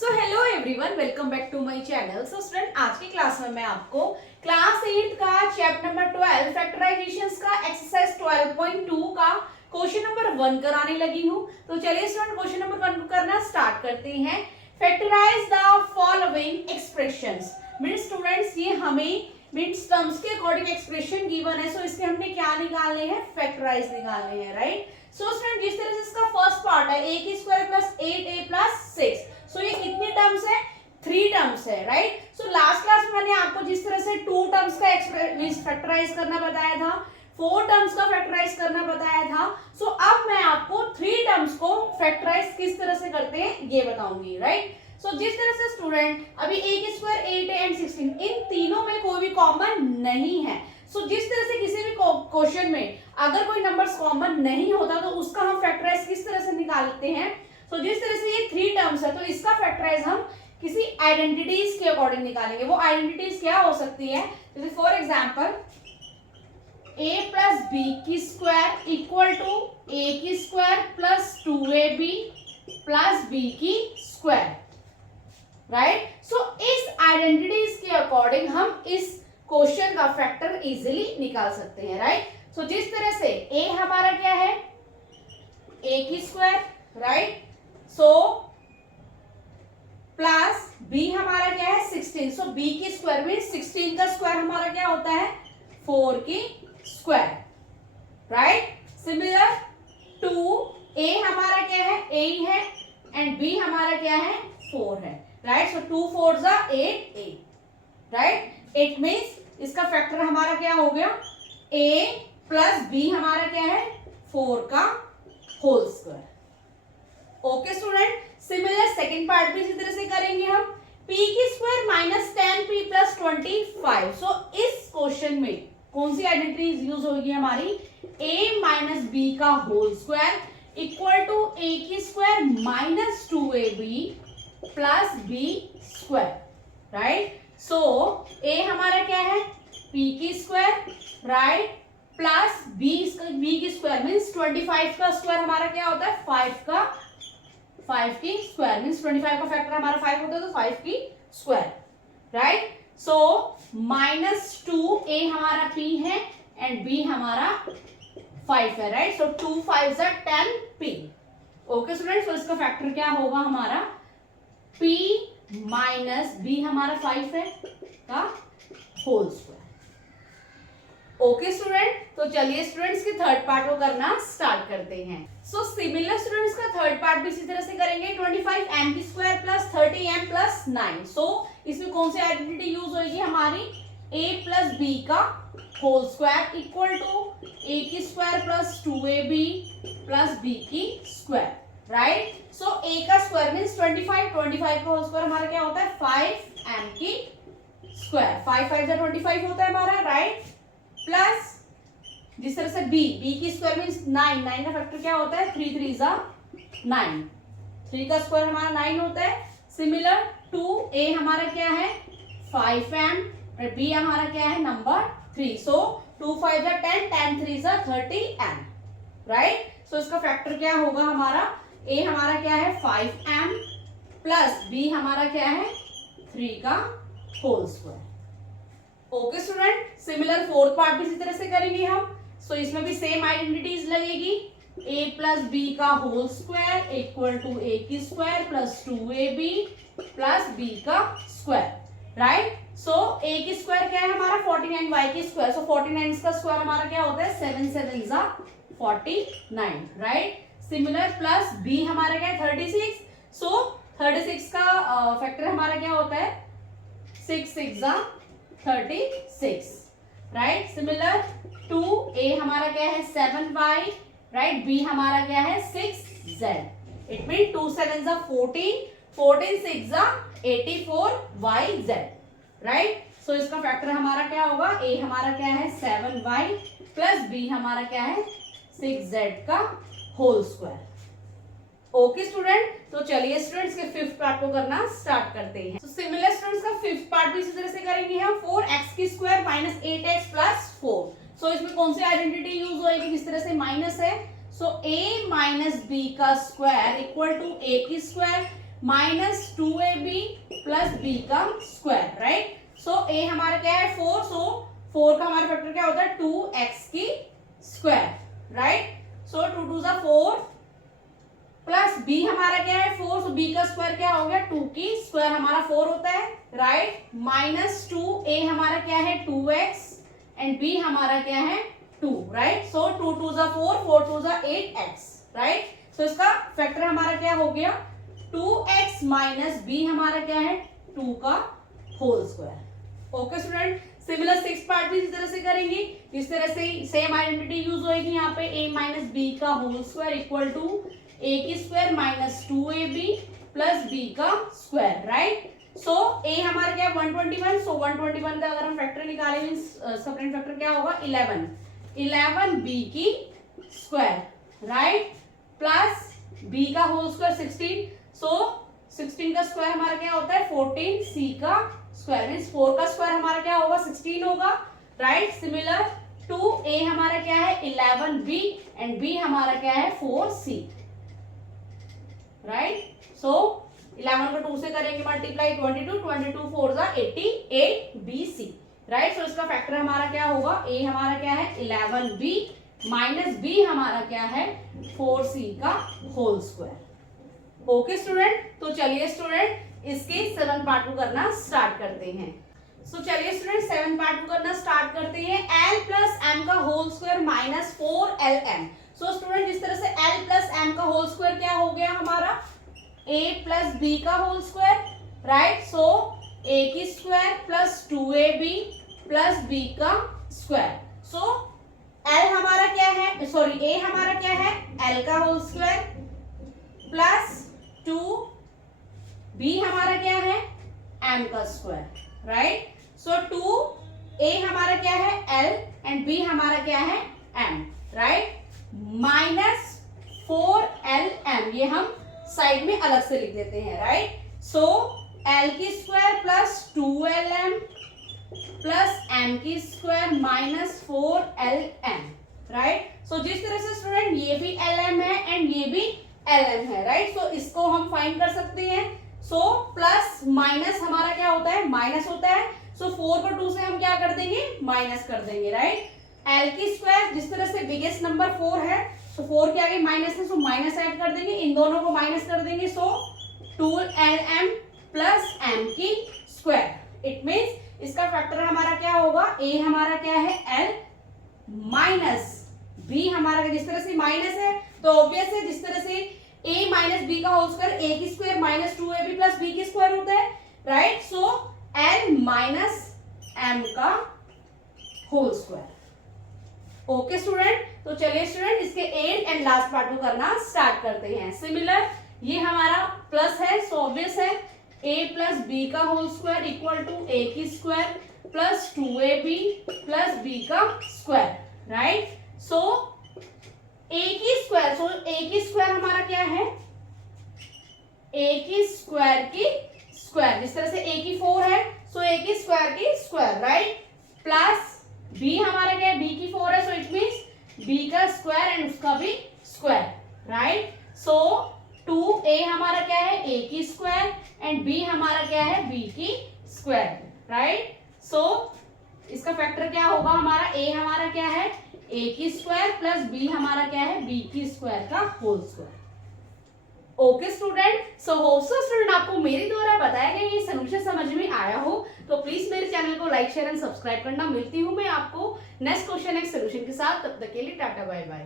So hello everyone, welcome back to my channel. So student, आज की class में मैं आपको क्लास 8 का चैप्टर नंबर 12 फैक्टराइजेशंस का एक्सरसाइज 12.2 का क्वेश्चन नंबर 1 कराने लगी हूँ। तो चलिए स्टूडेंट, क्वेश्चन नंबर 1 करना स्टार्ट करते हैं। Factorise the following expressions. Means students, ये हमें मींस टर्म्स के अकॉर्डिंग एक्सप्रेशन गिवन है, सो इसके हमने क्या निकालने हैं, फैक्टराइज निकालने हैं, राइट। सो स्टूडेंट, जिस तरह से इसका फर्स्ट पार्ट है a की स्क्वायर प्लस 8a प्लस 6, सो ये कितने टर्म्स है, 3 टर्म्स है, राइट। सो लास्ट क्लास में मैंने आपको जिस तरह से 2 टर्म्स का फैक्टराइज करना बताया था, 4 टर्म्स का फैक्टराइज करना बताया था, सो अब मैं आपको 3 टर्म्स को फैक्टराइज किस तरह से करते हैं ये बताऊंगी, राइट। सो जिस तरह से स्टूडेंट अभी a की स्क्वायर 8 एंड 16, इन तीनों में कोई भी कॉमन नहीं है। सो जिस तरह से किसी भी क्वेश्चन में अगर कोई नंबर्स कॉमन नहीं होता तो उसका हम फैक्टराइज किस तरह से निकालते हैं। तो जिस तरह से ये 3 टर्म्स है तो इसका फैक्टराइज हम किसी आइडेंटिटीज के अकॉर्डिंग निकालेंगे। वो आइडेंटिटीज क्या हो सकती है, जैसे for example a plus B की स्क्वायर इक्वल टू a की square plus 2ab plus b की स्क्वायर, राइट। सो इस आइडेंटिटीज के अकॉर्डिंग हम इस क्वेश्चन का फैक्टर इजीली निकाल सकते हैं, राइट। सो जिस तरह से a हमारा क्या है, a की square, right. So plus b हमारा क्या है 16, सो b की स्क्वायर में 16 का स्क्वायर हमारा क्या होता है 4 की square, right. Similar to a हमारा क्या है 8 है एंड b हमारा क्या है 4 है, राइट। सो 2 4 जा 8 राइट। इट मीन्स इसका फैक्टर हमारा क्या हो गया, a प्लस बी हमारा क्या है 4 का whole square. Okay student, similar second part भी इसी तरह से करेंगे हम। p की स्क्वायर माइनस 10p प्लस 25। सो इस क्वेश्चन में कौन सी आइडेंटिटी यूज होगी हमारी, a माइनस बी का whole square equal to a की square minus 2ab plus b square, right. So a हमारा क्या है p की स्क्वायर, राइट, प्लस b की स्क्वायर मीन्स 25 का स्क्वायर हमारा क्या होता है 5 की स्क्वायर मीन्स 25 का फैक्टर हमारा 5 होता है तो 5 की square, right. So minus 2a हमारा p है एंड b हमारा 5 है, राइट। सो 2 5 जा 10p। ओके स्टूडेंट्स, तो इसका फैक्टर क्या होगा हमारा p माइनस b हमारा 5 है का होल स्क्वायर। ओके स्टूडेंट, तो चलिए स्टूडेंट्स के थर्ड पार्ट को करना स्टार्ट करते हैं। सो सिमिलर स्टूडेंट्स का थर्ड पार्ट भी इसी तरह से करेंगे। 25m की स्क्वायर प्लस 30m प्लस 9। सो इसमें कौन सी आइडेंटिटी यूज होगी हमारी, a प्लस बी का whole square equal to a की square plus 2ab plus b की स्क्वायर, राइट। सो a का स्क्वायर मीन्स 25 का होल स्क्वायर हमारा क्या होता है 5m की स्क्वायर, 5 5 जा 25 होता है हमारा, राइट। प्लस जिस तरह से b की स्क्वायर मीन्स 9 का फैक्टर क्या होता है 3 3 जा 9, 3 का स्क्वायर हमारा 9 होता है। सिमिलर टू a हमारा क्या है 5m और b हमारा क्या है नंबर 3। सो 2 5 जा 10, 10 3 जा 30m, राइट। सो इसका फैक्टर क्या होगा हमारा, a हमारा क्या है 5m प्लस b हमारा क्या है 3 का whole square. Okay student, similar fourth part भी इसी तरह से करेंगे हम। सो इसमें भी सेम आइडेंटिटीज लगेगी, a प्लस बी का whole square equal to a की square plus 2ab plus b का स्क्वायर, राइट। सो a की स्क्वायर क्या है हमारा 49, y की स्क्वायर, सो 49 का स्क्वायर हमारा क्या होता है 7 7 जा 49, राइट। सिमिलर प्लस b हमारा क्या है 36, सो 36 का फैक्टर हमारा क्या होता है 6 6 जा 36, राइट। सिमिलर टू a हमारा क्या है 7y, राइट, b हमारा क्या है 6z। इट मीन 2 7 जा 14, 14 6 जा 84yz, राइट। सो इसका फैक्टर हमारा क्या होगा, a हमारा क्या है 7y प्लस b हमारा क्या है 6z का होल स्क्वायर। ओके स्टूडेंट, तो चलिए स्टूडेंट्स के फिफ्थ पार्ट को करना स्टार्ट करते हैं। तो सिमिलर स्टूडेंट्स का फिफ्थ पार्ट भी इसी तरह से करेंगे हम। 4x की स्क्वायर माइनस 8x प्लस 4। सो इसमें कौन सी आइडेंटिटी यूज होगी, किस तरह से माइनस है, सो a माइनस बी का स्क्वायर इक्वल टू a की square minus 2ab plus b का स्क्वायर, राइट। सो a हमारा क्या है 4, सो 4 का हमारा फैक्टर क्या होता है 2x की स्क्वायर, राइट। सो 2 2 जा 4 प्लस b हमारा क्या है 4, सो b का स्क्वायर क्या हो गया 2 की स्क्वायर हमारा 4 होता है, राइट। माइनस 2 a हमारा क्या है 2x एंड b हमारा क्या है 2, राइट। सो 2 2 जा 4, 4 2 जा 8x, राइट। सो इसका फैक्टर हमारा क्या हो गया 2x माइनस b हमारा क्या है 2 का whole square. Okay student, similar 6 part भी इस तरह से करेंगे, इस तरह से सेम आइडेंटिटी यूज होगी यहाँ पे a माइनस बी का whole square equal to a की square minus 2ab plus b का स्क्वायर, राइट। सो a हमारा क्या है 121, सो 121 का अगर हम फैक्टर निकालें मींस सेकंड फैक्टर क्या होगा 11b की स्क्वायर, राइट, प्लस b का होल स्क्वायर 16, सो 16 का स्क्वायर हमारा क्या होता है 14c का स्क्वायर मींस 4 का स्क्वायर हमारा क्या होगा 16 होगा, राइट। सिमिलर टू a हमारा क्या है 11b एंड b हमारा क्या है 4c, राइट। सो 11 को 2 से करेंगे मल्टीप्लाई 22 22 4 जा 88 bc, राइट। सो इसका फैक्टर हमारा क्या होगा a हमारा क्या है 11b माइनस b हमारा क्या है 4c का होल स्क्वायर। ओके स्टूडेंट, तो चलिए स्टूडेंट इसके 7 पार्ट को करना स्टार्ट करते हैं। सो चलिए स्टूडेंट 7 पार्ट को करना स्टार्ट करते हैं। l प्लस m का whole square minus 4lm। So student जिस तरह से l प्लस m का होल स्क्वायर क्या हो गया हमारा a प्लस b का whole square, right. So a की square plus 2ab plus b का स्क्वायर। सो l हमारा क्या है सॉरी a हमारा क्या है l का होल स्क्वायर प्लस 2b हमारा क्या है m का स्क्वायर, राइट। सो 2a हमारा क्या है l एंड b हमारा क्या है m, राइट, माइनस 4lm, ये हम साइड में अलग से लिख देते हैं, राइट। सो l की square plus 2lm plus m की स्क्वायर माइनस 4lm, राइट। सो जिस तरह से स्टूडेंट ये भी lm है एंड ये भी lm है, राइट। सो इसको हम फाइंड कर सकते हैं। सो प्लस माइनस हमारा क्या होता है माइनस होता है, सो 4 को 2 से हम क्या कर देंगे माइनस कर देंगे, राइट। l की स्क्वायर जिस तरह से बिगेस्ट नंबर 4 है, सो 4 के आगे माइनस है, सो माइनस ऐड कर देंगे, इन दोनों को माइनस कर देंगे, सो 2lm प्लस m की स्क्वायर। इट मींस इसका फैक्टर हमारा क्या होगा a हमारा क्या है l माइनस b हमारा जिस तरह से माइनस है तो ऑब्वियस है जिस तरह से a माइनस b का होल स्क्वायर a की square minus 2ab plus b की स्क्वायर होता है, राइट। सो l माइनस m का होल स्क्वायर। ओके स्टूडेंट, तो चलिए स्टूडेंट इसके एंड एंड लास्ट पार्ट को करना स्टार्ट करते हैं। सिमिलर ये हमारा प्लस है, सो ऑब्वियस है a प्लस b का whole square equal to a की square plus 2ab plus b का स्क्वायर, राइट। सो a की स्क्वायर, सो a की स्क्वायर हमारा क्या है a की स्क्वायर की स्क्वायर, जिस तरह से a की 4 है, सो a की स्क्वायर, राइट, प्लस b हमारा क्या है b की 4 है, सो इट मींस b का स्क्वायर एंड उसका भी स्क्वायर, राइट। सो 2a हमारा क्या है a की स्क्वायर एंड b हमारा क्या है b की स्क्वायर, राइट। सो इसका फैक्टर क्या होगा हमारा a हमारा क्या है a की स्क्वायर प्लस b हमारा क्या है b की स्क्वायर का whole square. Okay student, so hope so student आपको मेरे द्वारा बताया गया ये सोल्यूशन समझ में आया हो, तो प्लीज मेरे चैनल को लाइक शेयर एंड सब्सक्राइब करना। मिलती हूँ मैं आपको नेक्स्ट क्वेश्चन एक सोल्यूशन के साथ, तब तक के लिए टाटा बाय बाय।